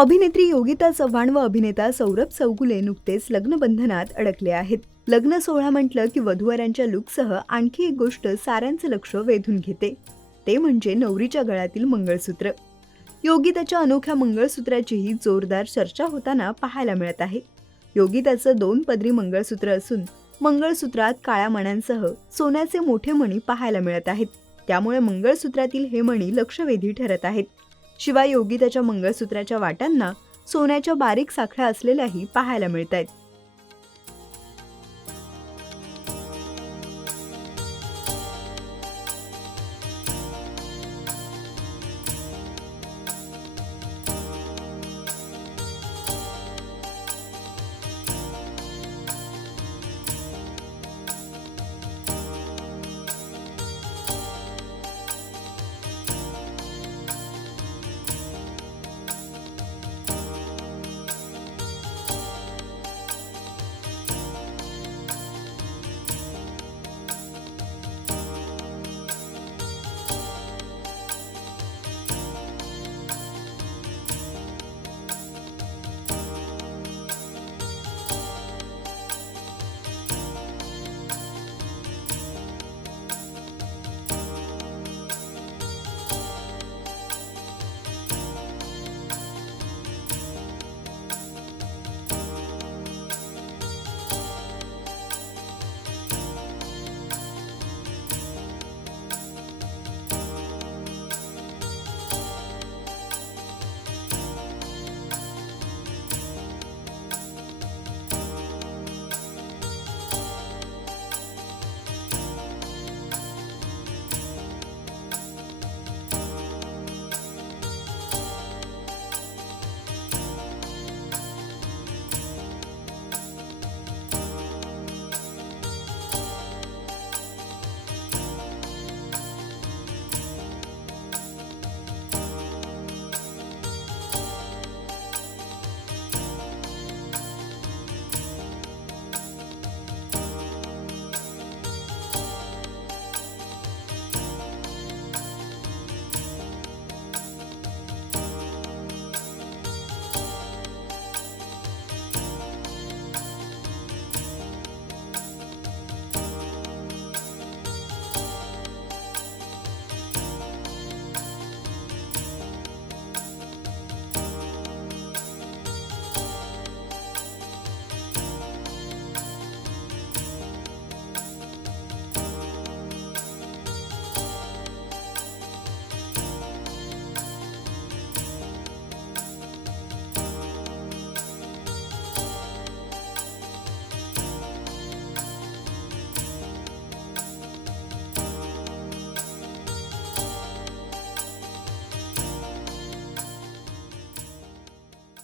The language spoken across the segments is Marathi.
अभिनेत्री योगिता चव्हाण व अभिनेता सौरभ चौगुले नुकतेच लग्नबंधनात अडकले आहेत. लग्न सोहळा म्हटलं की वधूवरांच्या लुकसह आणखी एक गोष्ट साऱ्यांचं लक्ष वेधून घेते, ते म्हणजे नवरीच्या गळ्यातील मंगळसूत्र. योगिताच्या अनोख्या मंगळसूत्राचीही जोरदार चर्चा होताना पाहायला मिळत आहे. योगिताचं 2 पदरी मंगळसूत्र असून मंगळसूत्रात काळ्या मण्यांसह सोन्याचे मोठे मणी पाहायला मिळत आहेत. त्यामुळे मंगळसूत्रातील हे मणी लक्षवेधी ठरत आहेत. शिवाय योगिताच्या मंगळसूत्राच्या वाटांना सोन्याच्या बारीक साखळ्या असलेल्याही पाहायला मिळत आहेत.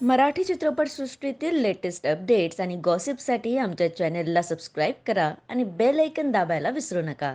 मराठी चित्रपटसृष्टीतील लेटेस्ट अपडेट्स आणि गॉसिपसाठी आमच्या चॅनेलला सबस्क्राईब करा आणि बेल ऐकन दाबायला विसरू नका.